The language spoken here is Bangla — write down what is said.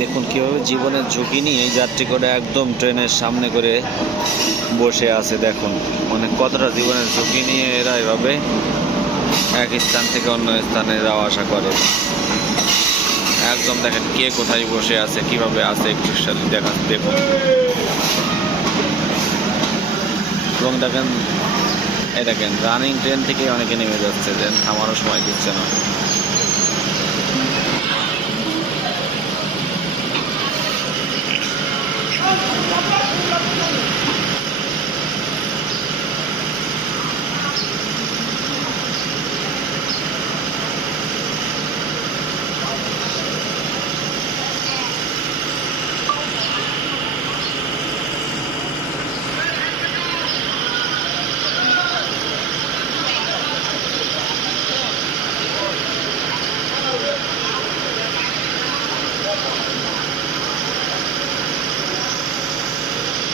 দেখুন কীভাবে জীবনের ঝুঁকি নিয়ে যাত্রী করে একদম ট্রেনের সামনে করে বসে আছে। দেখুন মানে কতটা জীবনের ঝুঁকি নিয়ে এরা এভাবে এক স্থান থেকে অন্য স্থানে যাওয়া আসা করে। একদম দেখেন কে কোথায় বসে আছে, কিভাবে আছে, একটু দেখুন। এবং দেখেন দেখেন রানিং ট্রেন থেকে অনেকে নেমে যাচ্ছে, ট্রেন থামানোর সময় দিচ্ছে না।